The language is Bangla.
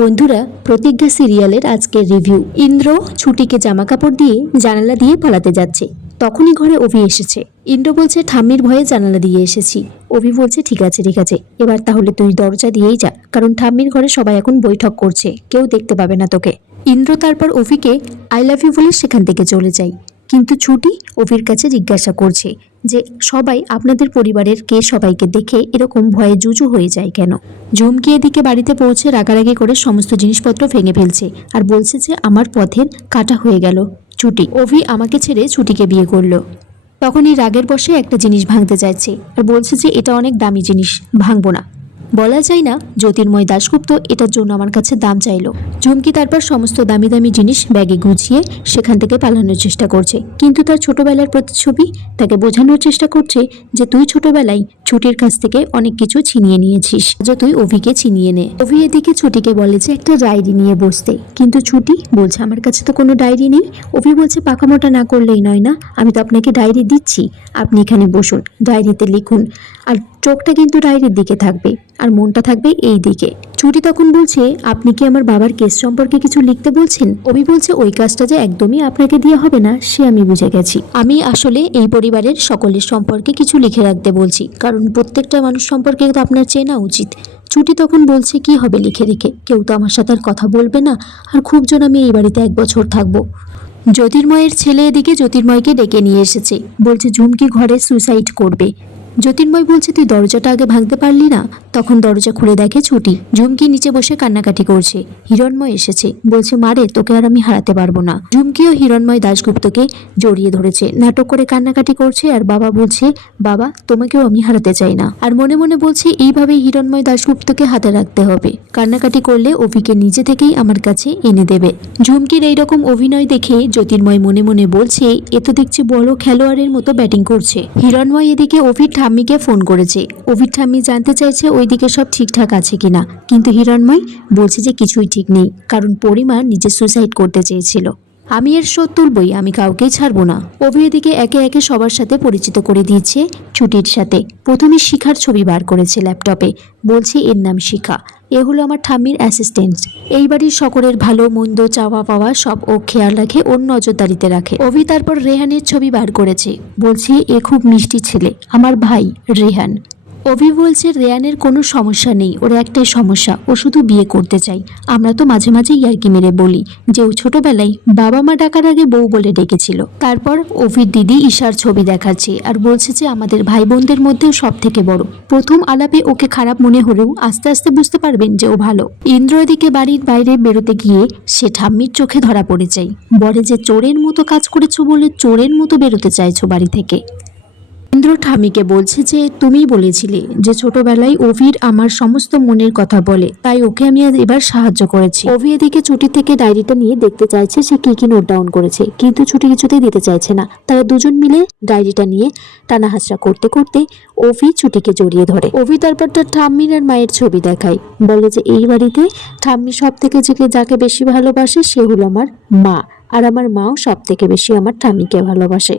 বন্ধুরা, প্রতিজ্ঞা সিরিয়ালের আজকের রিভিউ। ইন্দ্র ছুটিকে জামা কাপড় দিয়ে জানালা দিয়ে পালাতে যাচ্ছে, তখনই ঘরে অভি এসেছে। ইন্দ্র বলছে ঠাম্মির ভয়ে জানালা দিয়ে এসেছি। অভি বলছে ঠিক আছে এবার তাহলে তুই দরজা দিয়েই যা, কারণ ঠাম্মির ঘরে সবাই এখন বৈঠক করছে, কেউ দেখতে পাবে না তোকে। ইন্দ্র তারপর অভিকে আই লাভ ইউ বলে সেখান থেকে চলে যায়। কিন্তু ছুটি অভির কাছে জিজ্ঞাসা করছে যে সবাই আপনাদের পরিবারের কে সবাইকে দেখে এরকম ভয়ে জুজু হয়ে যায় কেন। ঝুমকি এদিকে বাড়িতে পৌঁছে রাগারাগি করে সমস্ত জিনিসপত্র ভেঙে ফেলছে আর বলছে যে আমার পথের কাটা হয়ে গেল ছুটি, অভি আমাকে ছেড়ে ছুটিকে বিয়ে করলো। তখনই রাগের বশে একটা জিনিস ভাঙতে চাইছে আর বলছে যে এটা অনেক দামি জিনিস, ভাঙবো না। বলা যায় না জ্যোতির্ময় দাশগুপ্ত এটার জন্য আমার কাছে দাম চাইলো। ঝুমকি তারপর সমস্ত দামি দামি জিনিস ব্যাগে গুছিয়ে সেখান থেকে পালানোর চেষ্টা করছে, কিন্তু তার ছোটবেলার প্রতিচ্ছবি তাকে বোঝানোর চেষ্টা করছে যে তুই ছোটবেলায় ছুটির কাছ থেকে অনেক কিছু ছিনিয়ে নিয়েছিস, যে তুই অভিকে ছিনিয়ে নে। অভি এদিকে ছুটিকে বলে যে একটা ডায়েরি নিয়ে বসতে, কিন্তু ছুটি বলছে আমার কাছে তো কোনো ডায়েরি নেই। অভি বলছে পাকামোটা না করলেই নয় না, আমি তো আপনাকে ডায়েরি দিচ্ছি, আপনি এখানে বসুন, ডায়েরিতে লিখুন, আর চোখটা কিন্তু ডায়েরির দিকে থাকবে আর মনটা থাকবে এই দিকে। ছুটি তখন বলছে আপনি কি আমার বাবার কেস সম্পর্কে কিছু লিখতে বলছেন? অভি বলছে ওই কাজটা যে একদমই আপনাকে দিয়ে হবে না, সে আমি বুঝে গেছি। আমি আসলে এই পরিবারের সকলের সম্পর্কে কিছু লিখে রাখতে বলছি, কারণ প্রত্যেকটা মানুষ সম্পর্কে তো আপনার চেনা উচিত। ছুটি তখন বলছে কি হবে লিখে রেখে, কেউ তো আমার সাথে আর কথা বলবে না, আর খুব জোর আমি এই বাড়িতে 1 বছর থাকবো। জ্যোতির্ময়ের ছেলে এদিকে জ্যোতির্ময়কে ডেকে নিয়ে এসেছে, বলছে ঝুমকি ঘরে সুইসাইড করবে। জ্যোতির্ময় বলছে তুই দরজাটা আগে ভাঙতে পারলি না। তখন দরজা খুলে দেখে ছুটি ঝুমকি নিচে বসে কান্নাকাটি করছে। হিরণময় এসেছে, বলছে মারে তোকে আর আমি হারাতে পারবো না। ঝুমকিও হিরণময় দাশগুপ্তকে জড়িয়ে ধরেছে, নাটক করে কান্নাকাটি করছে, আর বাবা বলছে বাবা তোমাকেও আমি হারাতে চাই না। আর মনে মনে বলছে এইভাবেই হিরণময় দাশগুপ্তকে হাতে রাখতে হবে, কান্নাকাটি করলে অভিকে নিজে থেকেই আমার কাছে এনে দেবে। ঝুমকির এইরকম অভিনয় দেখে জ্যোতির্ময় মনে মনে বলছে এ তো দেখছি বড় খেলোয়াড়ের মতো ব্যাটিং করছে। হিরণময় এদিকে অভির ঠাম্মিকে ফোন করেছে, অভির ঠাম্মি জানতে চাইছে ওইদিকে সব ঠিকঠাক আছে কিনা, কিন্তু হিরণময় বলছে যে কিছুই ঠিক নেই, কারণ পরিমা নিজে সুইসাইড করতে চেয়েছিল। আমি এর শোধ তুলবই, আমি কাউকেই ছাড়বো না। অভি এদিকে একে একে সবার সাথে পরিচিত করে দিয়েছে ছুটির সাথে। প্রথমে শিখার ছবি বার করেছে ল্যাপটপে, বলছে এর নাম শিখা, এ হলো আমার ঠাম্মির অ্যাসিস্ট্যান্ট। এই বাড়ির সকলের ভালো মন্দ চাওয়া পাওয়া সব ও খেয়াল রাখে, ওর নজরদারিতে রাখে। অভি তারপর রেহানের ছবি বার করেছে, বলছে এ খুব মিষ্টি ছেলে, আমার ভাই রেহান। অভি বলছে রেয়ানের কোনো সমস্যা নেই, ওর একটাই সমস্যা, ও শুধু বিয়ে করতে চাই। আমরা তো মাঝে মাঝে ইয়ার্কি মেরে বলি যে ও ছোটবেলায় বাবা মা ডাকার আগে বউ বলে ডেকেছিল। তারপর অভির দিদি ঈশার ছবি দেখাচ্ছে আর বলছে যে আমাদের ভাই বোনদের মধ্যেও সব থেকে বড়। প্রথম আলাপে ওকে খারাপ মনে হলেও আস্তে আস্তে বুঝতে পারবেন যে ও ভালো। ইন্দ্র এদিকে বাড়ির বাইরে বেরোতে গিয়ে সে ঠাম্মির চোখে ধরা পড়ে যায়, বলে যে চোরের মতো কাজ করেছো বলে চোরের মতো বেরোতে চাইছো বাড়ি থেকে। ইন্দ্র ঠামিকে বলছে যে তুমিই বলেছিলে যে ছোটবেলায় অভির আমার সমস্ত মনের কথা বলে, তাই ওকে আমি এবার সাহায্য করেছি। অভি এদিকে ছুটি থেকে ডায়েরিটা নিয়ে দেখতে চাইছে সে কি কি নোট ডাউন করেছে, কিন্তু ছুটি কিছুতেই দিতে চাইছে না। তারা দুজন মিলে ডায়েরিটা নিয়ে টানা হাসরা করতে করতে অভি ছুটিকে জড়িয়ে ধরে। অভি তারপর তার ঠাম্মির আর মায়ের ছবি দেখায়, বলে যে এই বাড়িতে ঠাম্মি সব থেকে যাকে বেশি ভালোবাসে সে হলো আমার মা, আর আমার মাও সব থেকে বেশি আমার ঠাম্মিকে ভালোবাসে।